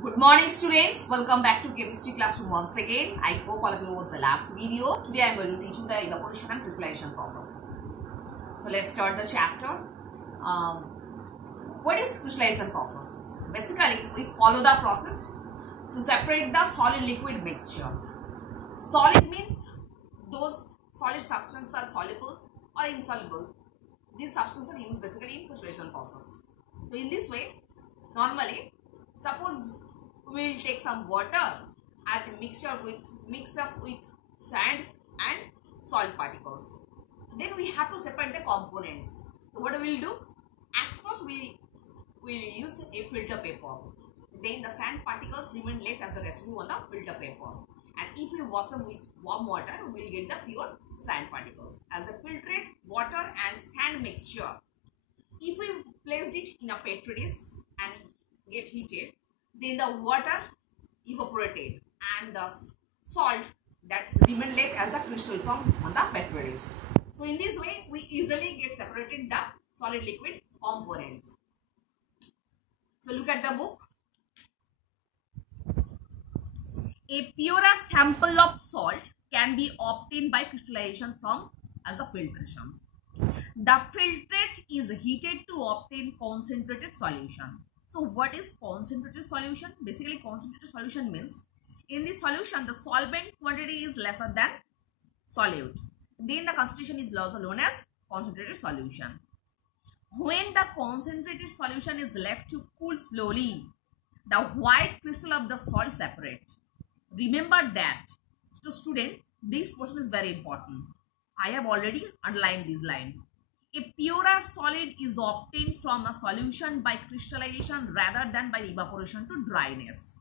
Good morning students, welcome back to chemistry classroom once again. I hope all of you was the last video. Today I am going to teach you the evaporation and crystallization process. So let's start the chapter. What is crystallization process? Basically we follow the process to separate the solid liquid mixture. Solid means those solid substances are soluble or insoluble. These substances are used basically in crystallization process. So in this way, normally suppose we will take some water and mix up with sand and salt particles. Then we have to separate the components. So what we will do? At first we will use a filter paper. Then the sand particles remain left as a residue on the filter paper. And if we wash them with warm water, we will get the pure sand particles. As a filtrate water and sand mixture, if we placed it in a petri dish and get heated, then the water evaporated and the salt that remained left as a crystal form on the petri dish. So in this way we easily get separated the solid liquid components. So look at the book. A purer sample of salt can be obtained by crystallization from as a filtration. The filtrate is heated to obtain concentrated solution. So what is concentrated solution? Basically concentrated solution means in this solution the solvent quantity is lesser than solute. Then the concentration is also known as concentrated solution. When the concentrated solution is left to cool slowly, the white crystal of the salt separate. Remember that. So student, this portion is very important. I have already underlined this line. A purer solid is obtained from a solution by crystallization rather than by evaporation to dryness.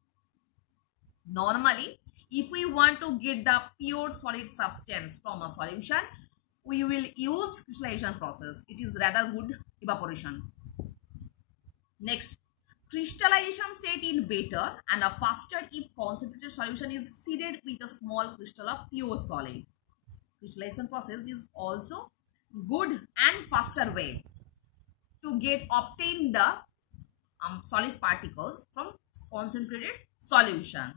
Normally, if we want to get the pure solid substance from a solution, we will use crystallization process. It is rather good evaporation. Next, crystallization set in better and a faster if concentrated solution is seeded with a small crystal of pure solid. Crystallization process is also good and faster way to obtain the solid particles from concentrated solution.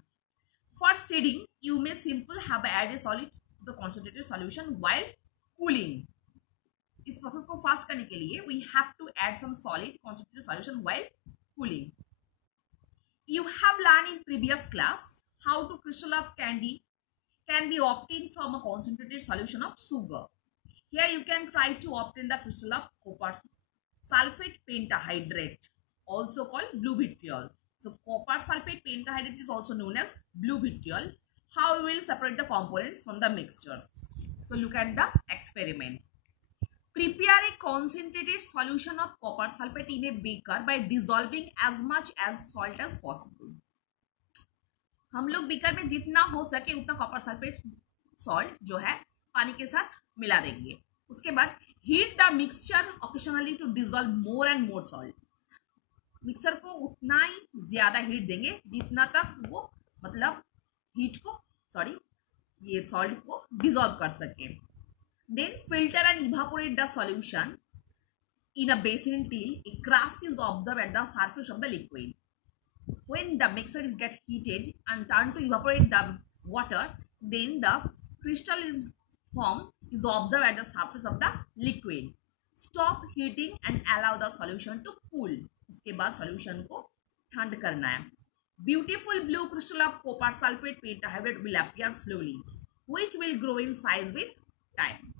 For seeding, you may simply have add a solid to the concentrated solution while cooling. इस process को fast करने के लिए we have to add some solid concentrated solution while cooling. You have learned in previous class how to crystal of candy can be obtained from a concentrated solution of sugar. Here you can try to obtain the crystal of copper sulfate pentahydrate, also called blue vitriol. So copper sulfate pentahydrate is also known as blue vitriol. How we will separate the components from the mixtures? So look at the experiment. Prepare a concentrated solution of copper sulfate in a beaker by dissolving as much as salt as possible. हम लोग beaker में जितना हो सके उतना copper sulphate salt जो है पानी के साथ मिला देंगे. उसके बाद heat the mixture occasionally to dissolve more and more salt. Mixer को उतना ही ज्यादा हीट देंगे जितना तक वो मतलब हीट को ये सॉल्ट को डिसॉल्व कर सके. Then filter and evaporate the solution in a basin till a crust is observe at the surface of the liquid. When the mixture is get heated and turned to evaporate the water, then the crystal is observed at the surface of the liquid. Stop heating and allow the solution to cool. उसके बाद solution को ठंड करना है. Beautiful blue crystal of copper sulfate pentahydrate will appear slowly, which will grow in size with time.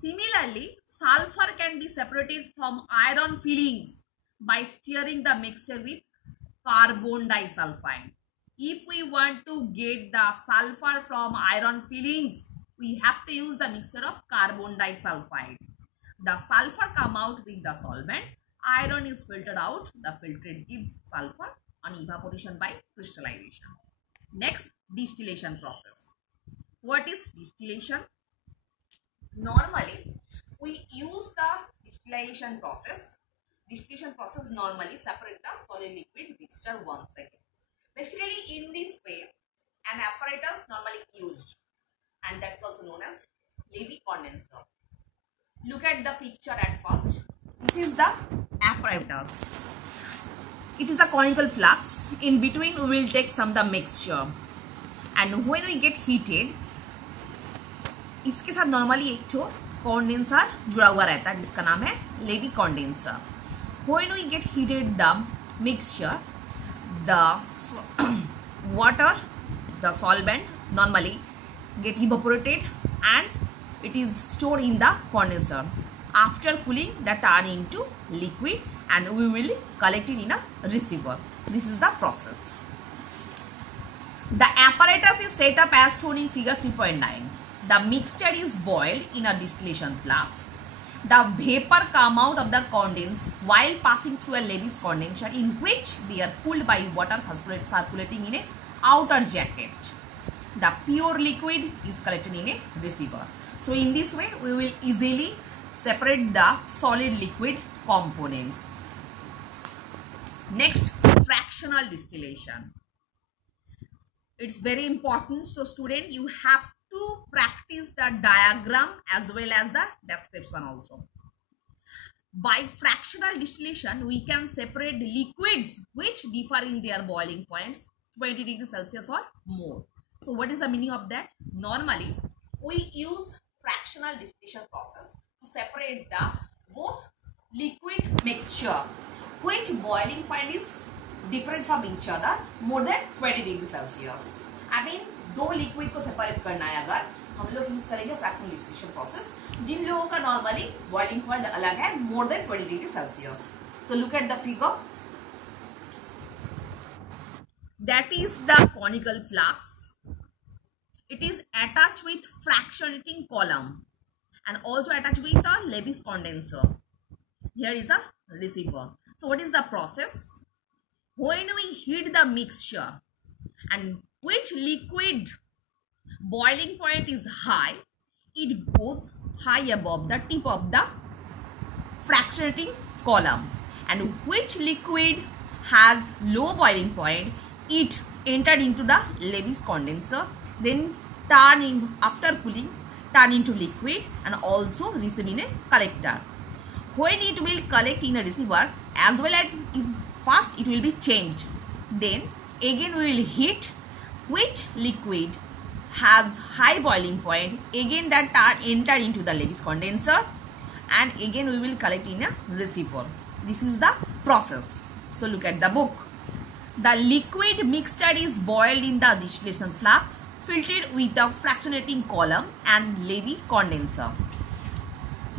Similarly, sulfur can be separated from iron fillings by stirring the mixture with carbon disulfide. If we want to get the sulfur from iron fillings, we have to use the mixture of carbon disulfide. The sulfur come out with the solvent. Iron is filtered out. The filtrate gives sulfur on evaporation by crystallization. Next, distillation process. What is distillation? Normally, we use the distillation process. Distillation process normally separate the solid liquid mixture once again. Basically, in this way, an apparatus normally used, and that is also known as Levy condenser. Look at the picture at first. This is the apparatus. it is a conical flux. In between we will take some the mixture, and when we get heated, इसके साथ normally एक तो condenser जुड़ा हुआ रहता है जिसका नाम है लेवी condenser. When we get heated the mixture, the water, the solvent normally get evaporated and it is stored in the condenser. After cooling, that turn into liquid and we will collect it in a receiver. This is the process. The apparatus is set up as shown in figure 3.9. The mixture is boiled in a distillation flask. The vapor come out of the condense while passing through a Levis condenser, in which they are cooled by water circulating in a outer jacket. The pure liquid is collected in a receiver. So in this way, we will easily separate the solid liquid components. Next, fractional distillation. It's very important. So students, you have to practice the diagram as well as the description also. By fractional distillation, we can separate the liquids which differ in their boiling points 20 degrees Celsius or more. So what is the meaning of that? Normally, we use fractional distillation process to separate the both liquid mixture which boiling point is different from each other more than 20 degrees Celsius. I mean, दो liquid को separate करना है अगर हम लोग use करेंगे fractional distillation process. जिन लोगों का नॉर्मली बॉइलिंग पॉइंट अलग है more than 20 degree Celsius. So look at the figure. That is the conical flux. It is attached with fractionating column and also attached with a Levis condenser. Here is a receiver. So what is the process? When we heat the mixture and which liquid boiling point is high, it goes high above the tip of the fractionating column, and which liquid has low boiling point, it entered into the Levis condenser, then turn in after cooling turn into liquid and also receive in a collector. When it will collect in a receiver, as well as first it will be changed, then again we will heat which liquid has high boiling point, again that enter into the Levis condenser, and again we will collect in a receiver. This is the process. So look at the book. The liquid mixture is boiled in the distillation flask, filtered with a fractionating column and Levis condenser.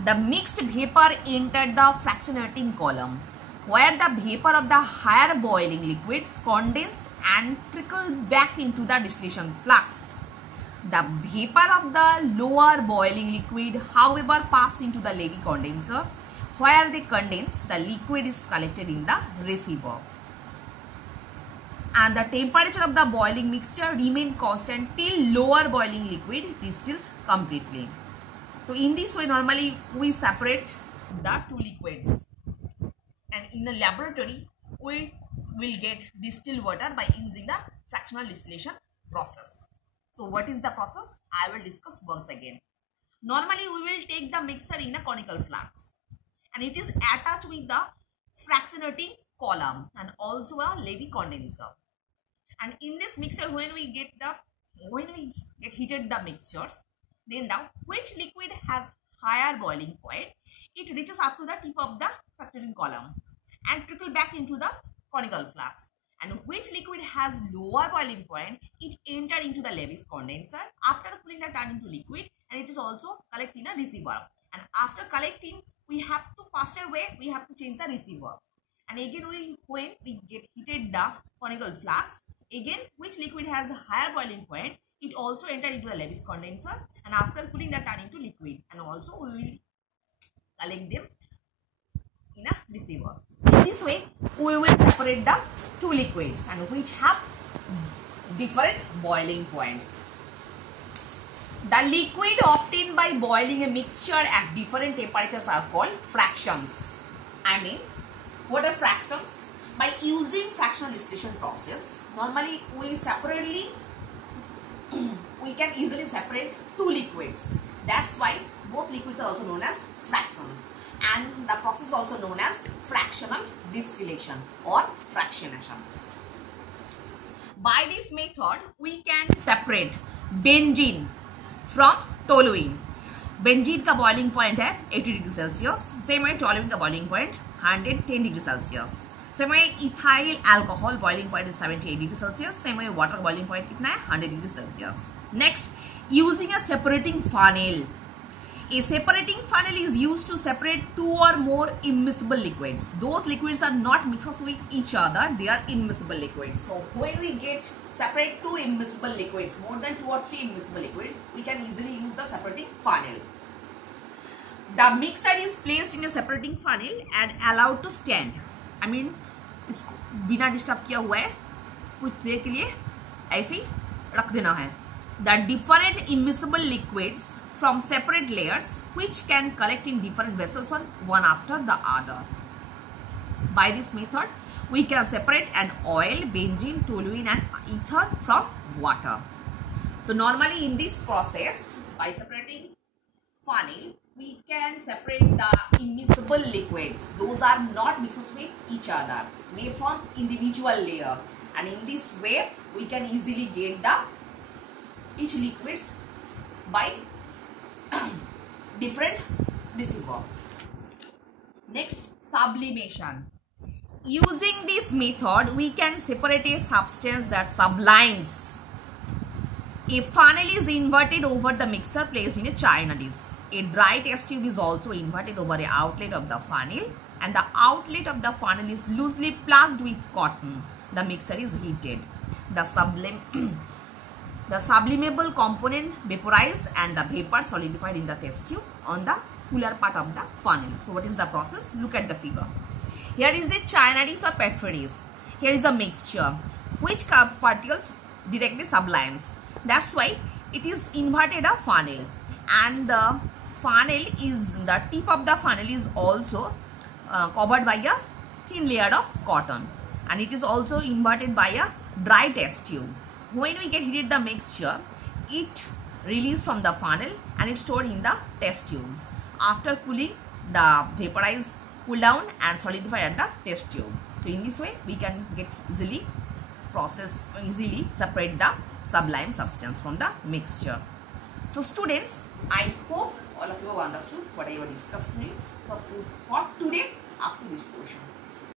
The mixed vapor entered the fractionating column, where the vapor of the higher boiling liquids condense and trickle back into the distillation flux. The vapor of the lower boiling liquid, however, pass into the Levis condenser, where they condense. The liquid is collected in the receiver, and the temperature of the boiling mixture remain constant till lower boiling liquid distills completely. So in this way, normally we separate the two liquids, and in the laboratory we will get distilled water by using the fractional distillation process. So what is the process? I will discuss once again. Normally we will take the mixture in a conical flask, and it is attached with the fractionating column and also a Levis condenser. And in this mixture, when we get heated the mixtures, then now which liquid has higher boiling point, it reaches up to the tip of the fractionating column and trickle back into the conical flask, and which liquid has lower boiling point, it enter into the Levis condenser. After cooling, that turn into liquid, and it is also collected in a receiver. And after collecting, we have to faster way, we have to change the receiver. And again, when we get heated the conical flask, again which liquid has a higher boiling point, it also enter into the Levis condenser, and after cooling, that turn into liquid, and also we will collect them in a receiver. So in this way, we will separate the two liquids and which have different boiling point. The liquid obtained by boiling a mixture at different temperatures are called fractions. I mean, what are fractions? By using fractional distillation process, normally we can easily separate two liquids. That's why both liquids are also known as fraction, and the process is also known as fractional distillation or fractionation. By this method, we can separate benzene from toluene. Benzene का boiling point है 80 degree Celsius, same है toluene का boiling point 110 degree Celsius, same है ethyl alcohol boiling point 78 degree Celsius, same है water boiling point कितना है 100 degree Celsius. Next, using a separating funnel. A separating funnel is used to separate two or more immiscible liquids. Those liquids are not mixed with each other, they are immiscible liquids. So when we get separate two immiscible liquids, more than 2 or 3 immiscible liquids, we can easily use the separating funnel. The mixer is placed in a separating funnel and allowed to stand. I mean, इसको बिना disturb किया हुआ है, कुछ देर के लिए ऐसे ही रख देना है. The different immiscible liquids from separate layers which can collect in different vessels on one after the other. By this method, we can separate an oil, benzene, toluene and ether from water. So normally in this process, by separating funnel, we can separate the immiscible liquids. Those are not mixed with each other. They form individual layer, and in this way, we can easily get the each liquids by different receiver. Next, sublimation. Using this method, we can separate a substance that sublimes. A funnel is inverted over the mixer placed in a china dish. A dry test tube is also inverted over the outlet of the funnel, and the outlet of the funnel is loosely plugged with cotton. The mixer is heated. The sublimable component vaporized and the vapor solidified in the test tube on the cooler part of the funnel. So what is the process? Look at the figure. Here is a china dish or petri dish. Here is a mixture which particles directly sublimes. That's why it is inverted a funnel, and the funnel is, the tip of the funnel is also covered by a thin layer of cotton, and it is also inverted by a dry test tube. When we get heated the mixture, it released from the funnel and it's stored in the test tubes. After cooling, the vaporized, cool down and solidify at the test tube. So in this way, we can get easily separate the sublime substance from the mixture. So students, I hope all of you have understood what I have discussed today for today up to this portion.